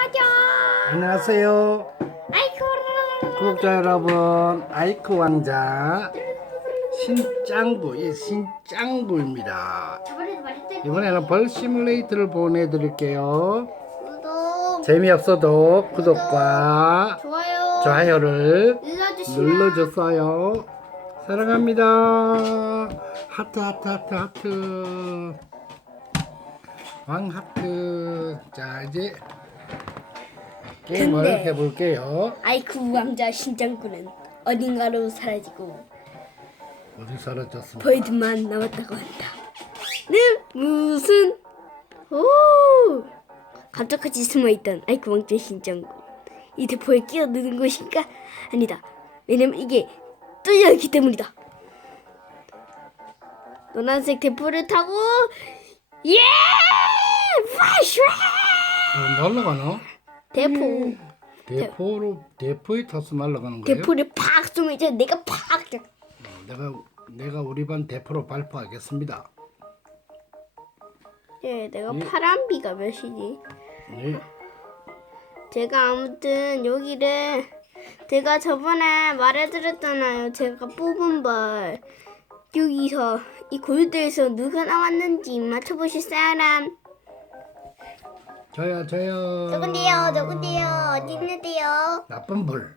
맞아. 안녕하세요. 아이고. 구독자 여러분, 아이크 왕자 신짱구, 이 신짱구입니다. 저번에도 이번에는 벌 시뮬레이터를 보내드릴게요. 구독, 재미없어도 구독과 좋아요, 좋아요를 눌러주시면 눌러줬어요. 사랑합니다. 하트 하트 하트 하트. 왕 하트. 자 이제 게임을 근데- 해볼게요. 아이쿠 왕자 신장군은 어딘가로 사라지고 어디 사라졌습니까? 벌드만 남았다고 한다. 는 무슨 오 감쪽같이 숨어있던 아이쿠 왕자 신장군 이 대포에 끼어드는 것인가? 아니다. 왜냐면 이게 뚫려있기 때문이다. 노란색 대포를 타고 예! 파슈! 어, 날아가나? 대포 대포로 대포에 타서 날아가는 거예요? 대포를 팍 쏘면 이제 내가 팍 어, 내가 내가 우리 반 대포로 발포하겠습니다. 예, 내가 예. 파란비가 몇이지? 네. 제가 아무튼 여기를 제가 저번에 말해드렸잖아요. 제가 뽑은 벌 여기서 이 골드에서 누가 나왔는지 맞춰보실 사람 저요 저요. 누군데요? 누군데요? 어디 있는데요? 나쁜 불.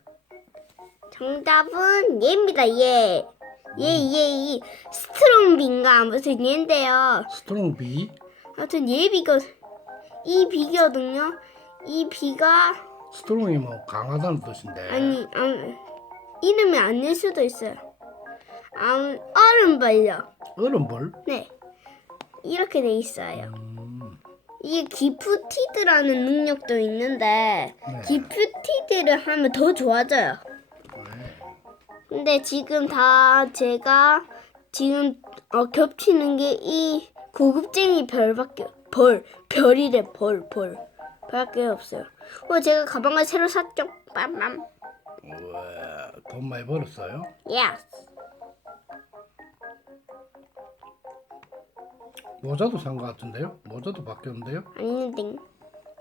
정답은 얘입니다. 얘. 얘, 얘, 이 스트롱비인가 아무튼 얘인데요. 스트롱 비. 아무튼 얘 비가 이 비거든요. 이 비가 스트롱이 뭐 강하다는 뜻인데. 아니, 아, 이름이 아닐 수도 있어요. 아, 얼음벌려. 얼음 불. 네. 이렇게 돼 있어요. 음, 이게 기프티드라는 능력도 있는데 네. 기프티드를 하면 더 좋아져요. 네. 근데 지금 다 제가 지금 어, 겹치는 게 이 고급쟁이 별밖에 벌 별이래 벌 벌. 별밖에 없어요. 어 제가 가방을 새로 샀죠. 빰빰. 우와, 돈 많이 벌었어요? 예스. 모자도 산 것 같은데요? 모자도 바뀌었는데요? 아닌데.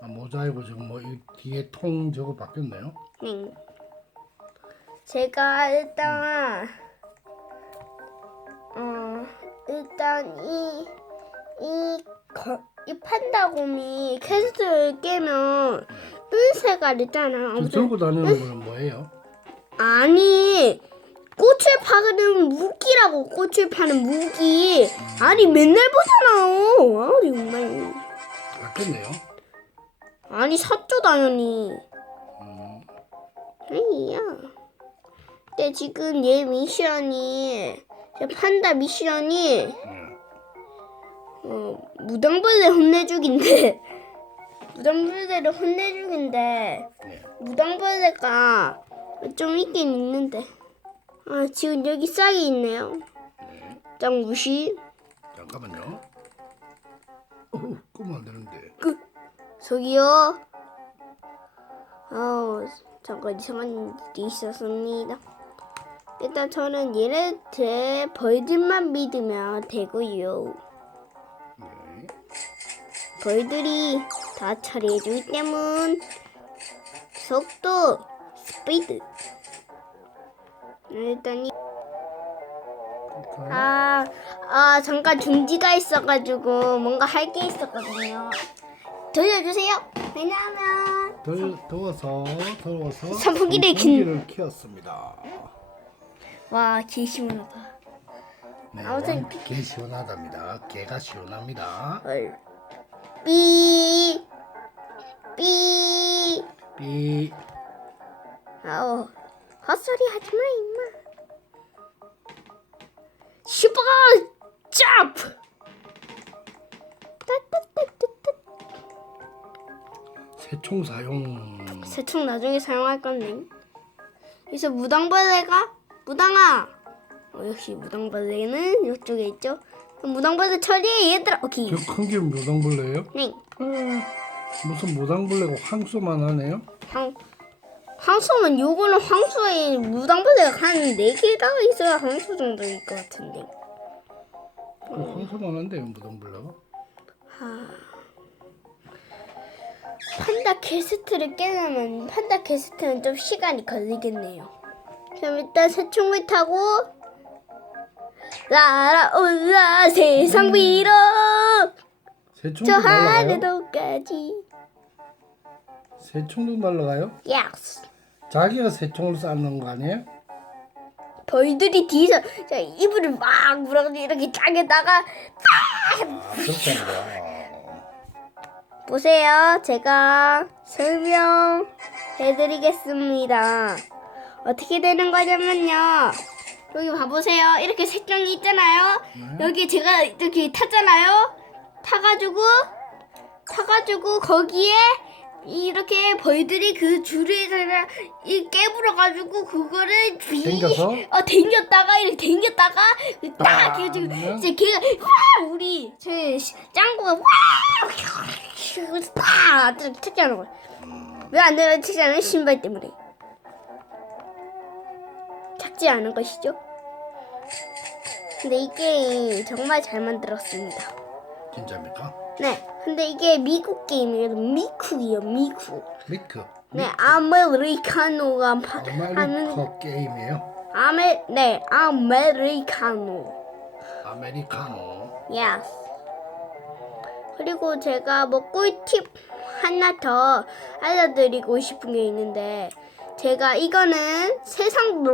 아, 모자이고 지금 뭐 이 뒤에 통 저거 바뀌었네요. 네. 제가 일단 어 일단 이이 이 판다곰이 캐스트를 깨면 뜬 색깔. 그 아무튼 들고 다니는 거는 뭐예요? 아니 꽃을 파는 무기라고 꽃을 파는 무기 아니 맨날 보잖아요. 아니 정말 바뀌었네요. 아니 샀죠 당연히. 음, 아니야. 근데 지금 얘 미션이 제 판다 미션이 음. 어, 무당벌레 혼내주기인데 무당벌레를 혼내주기인데 네. 무당벌레가 좀 있긴 있는데 아 지금 여기 싹이 있네요. 짱 무시 잠깐만요. 어, 끄면 안 되는데. 저기요. 어 잠깐 이상한 일이 있었습니다. 일단 저는 얘네들 벌들만 믿으면 되고요. 네. 벌들이 다 처리해주기 때문 속도 스피드 이 아, 아 잠깐 중지가 있어가지고 뭔가 할 게 있었거든요. 돌려주세요. 왜냐하면 더, 더워서 더워서 선풍기를 킨- 선풍기를 켰습니다. 와, 개 시원하다. 네, 아무튼- 왕- 개 시원하답니다. 개가 시원합니다. 헐. 삐, 삐. 삐. 아우, 헛소리 하지 마, 임 따따따따따. 새총 사용. 새총 나중에 사용할 건데. 그래서 무당벌레가 무당아. 어, 역시 무당벌레는 이쪽에 있죠. 무당벌레 처리해 얘들아. 오케이. 저 큰 게 무당벌레예요? 네. 무슨 무당벌레가 황소만 하네요? 황 황소는 요거는 황소에 무당벌레가 한 네 개가 있어야 황소 정도일 것 같은데. 그 황소만 한데요 무당벌레가? 하... 판다 퀘스트를 깨려면 판다 퀘스트는 좀 시간이 걸리겠네요. 그럼 일단 새총을 타고 날아올라 세상 위로 새총도 저? 하늘도까지. 새총도 날라가요? 예스. 자기가 새총을 쐈는 거 아니에요? 벌들이 뒤에서 자, 이불을 막 물어가지고 이렇게 짱에다가 아, 그렇게 하는 거야. 보세요. 제가 설명해드리겠습니다. 어떻게 되는 거냐면요. 여기 봐보세요. 이렇게 색종이 있잖아요. 네. 여기 제가 이렇게 탔잖아요. 타가지고 타가지고 거기에 이렇게 벌들이 그 줄에다가 이 깨물어가지고 그거를 비- 당겨서? 어 당겼다가 이렇게 당겼다가 딱딱 해가지고 하면? 이제 걔가 와 우리 제 시- 짱구가 와 그래서 딱 이렇게 착지하는 거야. 왜 안 되나 착지하는 신발 때문에 착지하는 것이죠. 근데 이 게임 정말 잘 만들었습니다. 진짜입니까? 네, 근데 이게 미국 게임이에요. 미국이요, 미국. 미크. 네, 아메리카노가 파- 하는 아메리카 게임이에요. 아메 네 아메리카노. 아메리카노. 예스. 그리고 제가 뭐 꿀팁 하나 더 알려드리고 싶은 게 있는데 제가 이거는 세상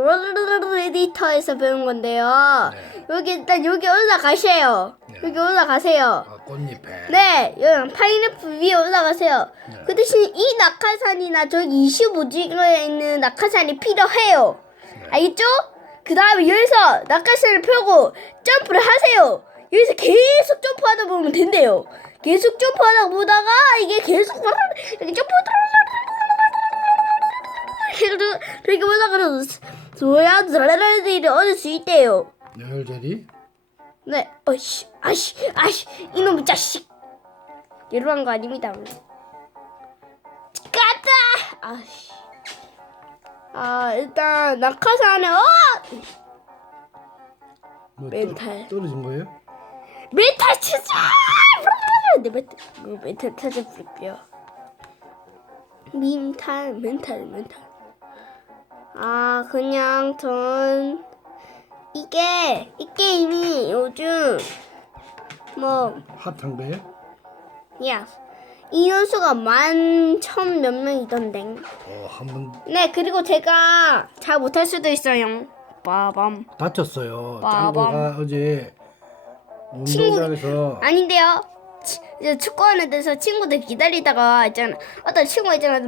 에디터에서 배운 건데요. 네. 여기 일단 여기 올라가세요. 네. 여기 올라가세요. 아, 꽃잎에. 네, 여기 파인애플 위에 올라가세요. 네. 그 대신 이 낙하산이나 저기 25지구에 있는 낙하산이 필요해요. 네. 알겠죠? 그 다음에 여기서 낙하산을 펴고 점프를 하세요. 여기서 계속 점프하다 보면 된대요. 계속 점프하다 보다가 이게 계속 이렇게 점프 이렇게 올라가서 소야 드라라들이 얻을 수 있대요. 열절이 네, 어씨, 아씨, 아씨, 이놈의 자식. 이러한 거 아닙니다. 가자. 아씨. 아 일단 낙하산에 어 뭐 멘탈. 떨- 떨어진 거예요? 메탈 치자. 네 메탈, 그 메탈 찾아볼게요. 멘탈, 멘탈, 멘탈. 아 그냥 전 이게 이 게임이 요즘 뭐 핫한 거예요? 야, 인원수가 만 천 몇 명이던데. 어, 한번 네, 그리고 제가 잘 못할 수도 있어요. 빠밤. 다쳤어요. 빠밤. 짱구가 어제 운동장에서 아닌데요. 치- 이제 축구하는 데서 친구들 기다리다가 있잖아. 어떤 친구가 있잖아.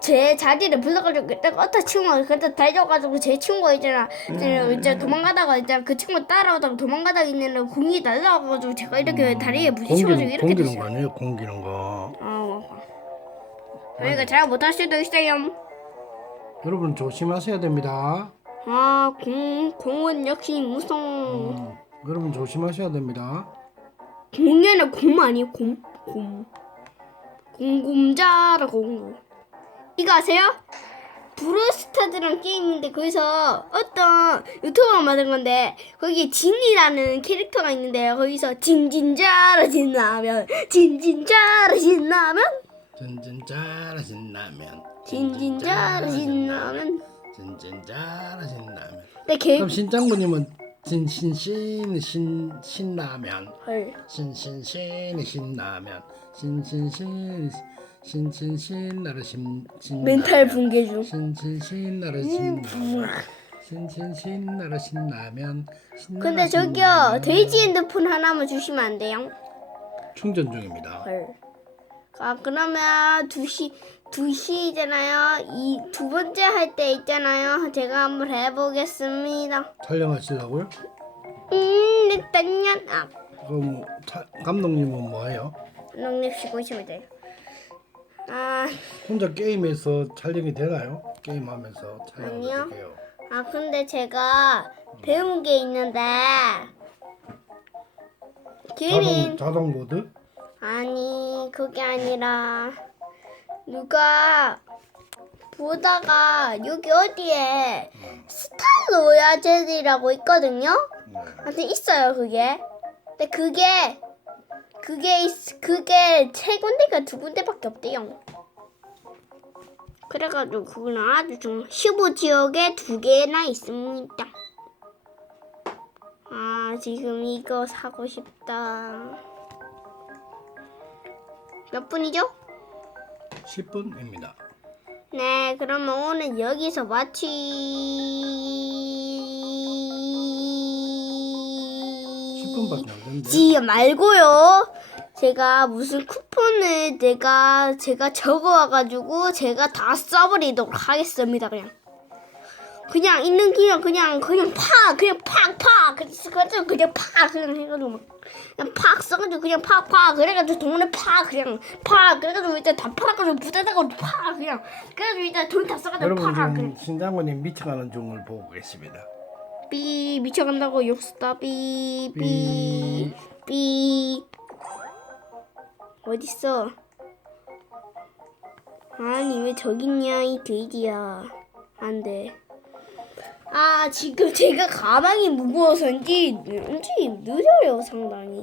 제 자리를 불러가지고 있다가 어떤 친구가 그때 달려가지고 제 친구가 있잖아. 이제, 이제 도망가다가 이제 그 친구 따라오다가 도망가다가 있는 공이 날라와가지고 제가 이렇게 다리에 부딪혀가지고 이렇게 공기는 됐어요. 거 아니에요? 공기는 거. 어. 저희가 잘 못할 수도 있어요. 여러분 조심하셔야 됩니다. 아, 공, 공은 역시 무서워. 음, 여러분 조심하셔야 됩니다. 공연은 곰 아니에요? 곰? 곰. 공곰자라 공. 이거 아세요? 브로스타즈란 게임인데 거기서 어떤 유튜버가 만든 건데 거기에 진이라는 캐릭터가 있는데요. 거기서 진진자라 진라면 진진자라 진라면 진진짜라 신라면. 진진자라 진라면 진진짜라 신라면. 근데 걔 그럼 신장군님은 진신신 신 신라면. 헐. 신신신 신라면. 신신신 신신신 나라 신 신. 멘탈 붕괴 중. 신신신 나라 신라면. 신신신 나라 신라면. 신나라 근데 저기요 신라면. 돼지 핸드폰 하나만 주시면 안 돼요? 충전 중입니다. 헐. 아 그러면 2시 2시잖아요. 이 두 번째 할 때 있잖아요. 제가 한번 해보겠습니다. 촬영하시려고요? 음 일단요. 아 그럼 차, 감독님은 뭐해요? 농립 쉬고 있으면 돼요. 아, 혼자 게임에서 촬영이 되나요? 게임하면서 촬영이. 돼요. 아 근데 제가 배운 게 있는데 자동 기린 자동 모드? 아니 그게 아니라 누가 보다가 여기 어디에 스타로야 젤이라고 있거든요. 네. 하여튼 있어요 그게. 근데 그게 그게 있, 그게 세 군데가 두 군데밖에 없대요. 그래가지고 그거는 아주 좀 15지역에 두 개나 있습니다. 아 지금 이거 사고 싶다. 몇 분이죠? 10분입니다. 네, 그러면 오늘 여기서 마치. 10분밖에 안 되는데. 지 말고요. 제가 무슨 쿠폰을 내가 제가 적어와가지고 제가 다 써버리도록 하겠습니다. 그냥 그냥 있는 그냥 그냥 그냥 팍 그냥 팍팍 그래서 그래서 그냥 팍 그냥 해가지고 막 그냥 팍 써가지고 그냥 팍팍. 그래가지고 돈을 팍 그냥 팍. 그래가지고 일단 다 팔아가지고 부자다고 팍 그냥. 그래가지고 일단 돈다 써가지고 여러분 팍 그냥. 지금 신장군님 미쳐가는 중을 보고 계십니다. 삐 미쳐간다고 욕쓰다. 삐삐삐. 어딨어? 아니 왜 저기 있냐 이 돼지야. 안돼. 아 지금 제가 가방이 무거워서인지 왠지 느려요 상당히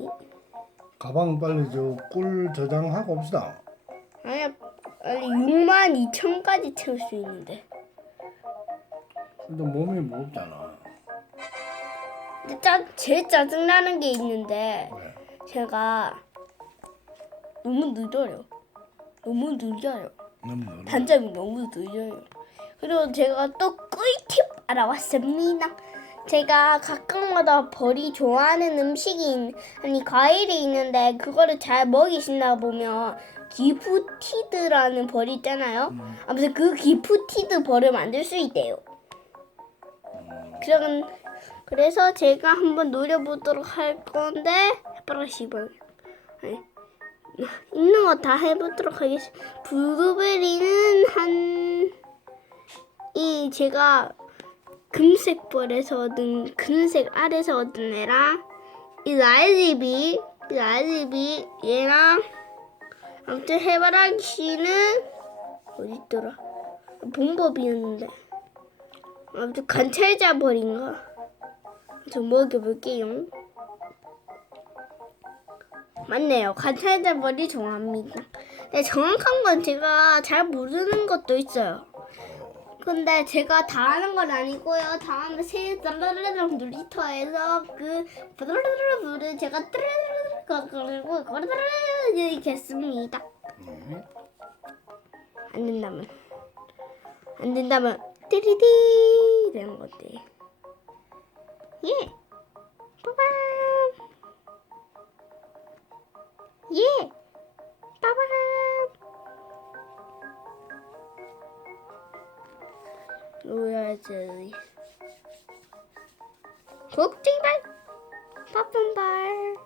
가방 빨리 저 꿀 저장하고 옵시다. 아니야 아니 6만 2천까지 채울 수 있는데 근데 몸이 무겁잖아. 근데 짜, 제일 짜증나는 게 있는데 왜? 제가 너무 늦어요. 너무 늦어요. 너무 늘어. 단점이 너무 늦어요. 그리고 제가 또 꿀팁 알아왔습니다. 제가 가끔마다 벌이 좋아하는 음식이 있- 아니 과일이 있는데 그거를 잘 먹이신다 보면 기프티드라는 벌이 있잖아요. 아무튼 그 기프티드 벌을 만들 수 있대요. 그런 그래서 제가 한번 노려보도록 할 건데 해봐라 씨발. 아니, 있는 거 다 해보도록 하겠습니다. 블루베리는 한, 이 제가 금색 벌에서 얻은, 금색 알에서 얻은 애랑, 이 라이즈비, 이 라이즈비, 얘랑, 아무튼 해바라기 씨는, 어딨더라? 본 법이었는데. 아무튼 관찰자 벌인가? 좀 먹여볼게요. 맞네요. 관찰자 벌이 좋아합니다. 네, 정확한 건 제가 잘 모르는 것도 있어요. 근데 제가 다 아는 건 아니고요. 다음에 세 달라르르 놀이터에서 그 부르르르를 제가 뜨르르르 그리고 거르르르 이렇게 했습니다. 네. 안 된다면 안 된다면 띠리디 이런 것들. 예. 로얄젤리. 곡ting발. 빠밤발.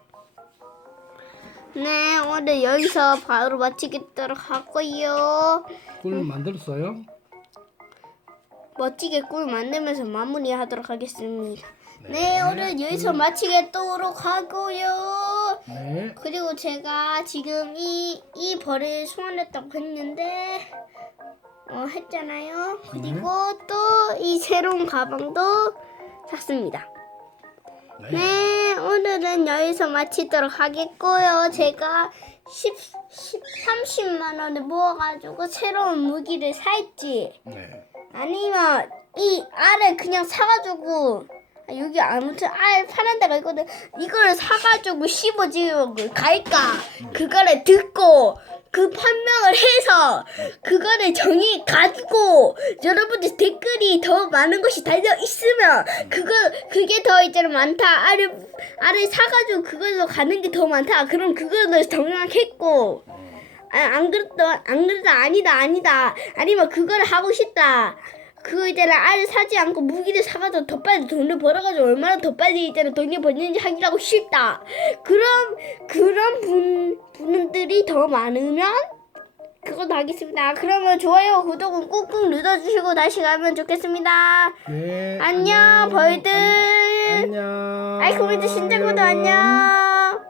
네, 오늘 여기서 바로 마치겠도록 하고요. 꿀 만들었어요? 멋지게 꿀 만들면서 마무리하도록 하겠습니다. 네, 오늘 여기서 마치겠도록 하고요. 네. 그리고 제가 지금 이, 이 벌을 소환했다고 했는데, 어, 했잖아요. 그리고 또 이 새로운 가방도 샀습니다. 네. 네, 오늘은 여기서 마치도록 하겠고요. 제가 10, 10, 30만 원을 모아가지고 새로운 무기를 살지. 네. 아니면 이 알을 그냥 사가지고 아, 여기 아무튼 알 파는 데가 있거든. 이거를 사가지고 씹어지고 갈까? 그거를 듣고 그 판명을 해서 그거를 정의 가지고 여러분들 댓글이 더 많은 것이 달려 있으면 그거 그게 더 이제 많다. 알을 알을 사가지고 그걸로 가는 게 더 많다. 그럼 그거를 정확했고. 아, 안 그랬다, 안 그랬다, 아니다, 아니다. 아니면 그걸 하고 싶다. 그거 있잖아, 알을 사지 않고 무기를 사가지고 더 빨리 돈을 벌어가지고 얼마나 더 빨리 있잖아, 돈을 버는지 확인하고 싶다. 그럼, 그런 분, 분들이 더 많으면, 그것도 하겠습니다. 그러면 좋아요, 구독은 꾹꾹 눌러주시고 다시 가면 좋겠습니다. 네. 안녕, 벌들. 안녕. 우리 신자분도 여러분. 안녕.